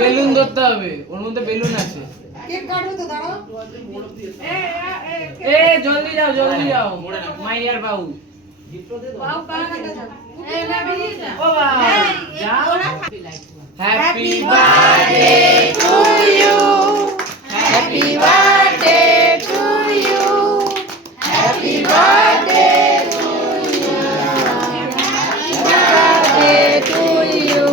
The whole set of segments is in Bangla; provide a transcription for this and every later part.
বেলুন ধরতে হবে, ওর মধ্যে বেলুন আছে। জলদি যাও জলদি যাও মাইয়ার বাবু। Happy birthday to you, happy birthday to you, happy birthday to you, happy birthday to you.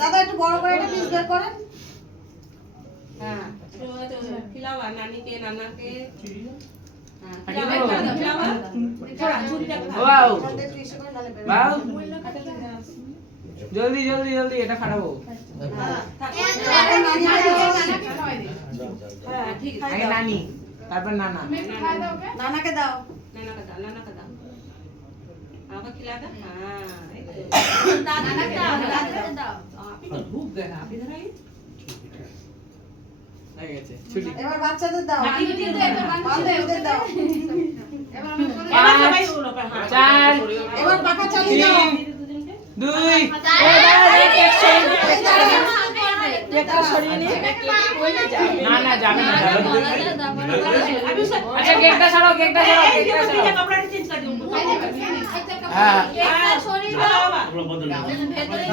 দাদা একটু বড় করে একটা পিস বের করেন। হ্যাঁ খিলাওয়া নানিকে নানাকে। জলদি জলদি জলদি এটা খাটাবো। আগে নানি তারপর নানা। নানাকে দাও, নানাকে দাও, নানাকে দাও, আমাকে খিলা দাও। হ্যাঁ নানাকে দাও, নানাকে দাও। খুব দেখা আপনি ধরাই হয়ে গেছে। ছুটি এবার বাচ্চাদের দাও, বাচ্চাদের দাও। এবার সবাই শুনো। চার এবার পাকা চালিয়ে দাও। দুই একটা সরিয়ে নে। না না যাবে না। আচ্ছা কেকটা ছাড়াও, কেকটা ছাড়াও, কেকটা ছাড়াও। কপড়াটা চেঞ্জ করে দিও। হ্যাঁ কেকটা সরিয়ে দাও বাবা। ভেতরে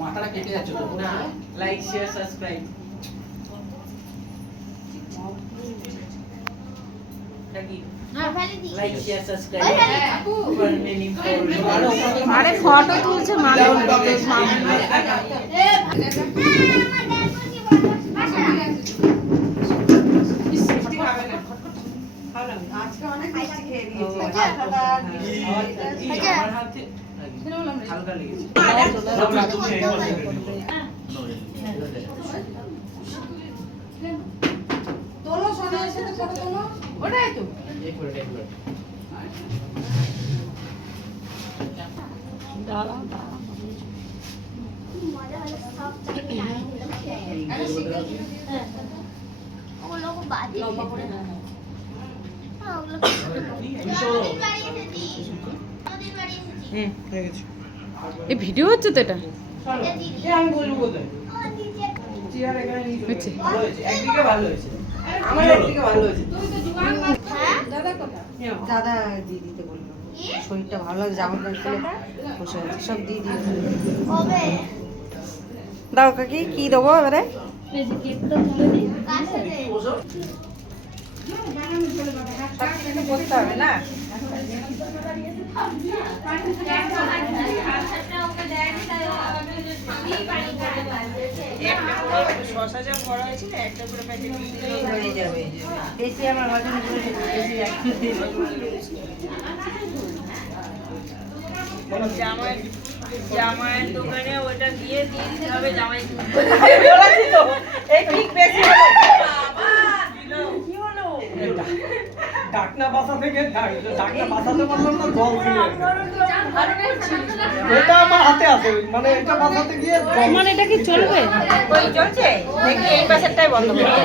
মাথাটা কেটে যাচ্ছে। Like share subscribe. আরে ফটো তুলছে আজকে অনেক মিষ্টি খেয়ে দিয়েছি। হালকা লেগেছে। তোলো সোনার সাথে ফটো তোলো। ওটাই তো দাঁড়াও দাঁড়াও মজা হলো সব ওগুলো বাজে লম্বা করে না। হ্যাঁ ওগুলো হয়ে গেছে। এই ভিডিও হচ্ছে তো এটা। আমি বলবো কোথায় চেয়ার এখানে নিয়ে হচ্ছে। ভালো হয়েছে, একদিকে ভালো হয়েছে, আমার একদিকে ভালো হয়েছে। তুই তো জুয়ান দাদা কোথায়? দাদা দিদিতে বললো শরীরটা ভালো লাগে, জামা প্যান্ট খুলে বসে আছে, সব দিয়ে দিয়ে হবে। দাও কাকি কি দেবো এবারে? এই যে কেকটা তুলে দিই কাছে দে। সবকিছু করতে হবে না। শসা যা বড় হয়েছে না একটা করে প্যাকেট হয়ে যাবে। বেশি আমার ওজন জামাইয়ের দোকানে ওটা দিয়ে দিতে হবে। জামাই ডাকনা বাসা থেকে ডাকনা বাসাতে পারলাম না, জল ছিল এটা আমার হাতে আছে, মানে এটা বাসাতে গিয়ে মানে এটা কি চলবে? ওই চলছে দেখি এই পাশেরটাই বন্ধ করতে।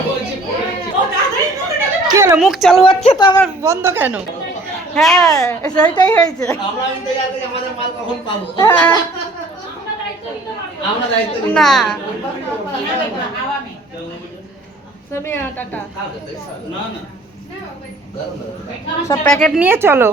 কি হলো মুখ চালু হচ্ছে তো আমার বন্ধ কেন? হ্যাঁ সেটাই হয়েছে। আমরা ইন্তজার করি আমাদের মাল কখন পাবো। আমরা দায়িত্ব নিই না। সামিয়া টাটা। না না সব প্যাকেট নিয়ে চলো।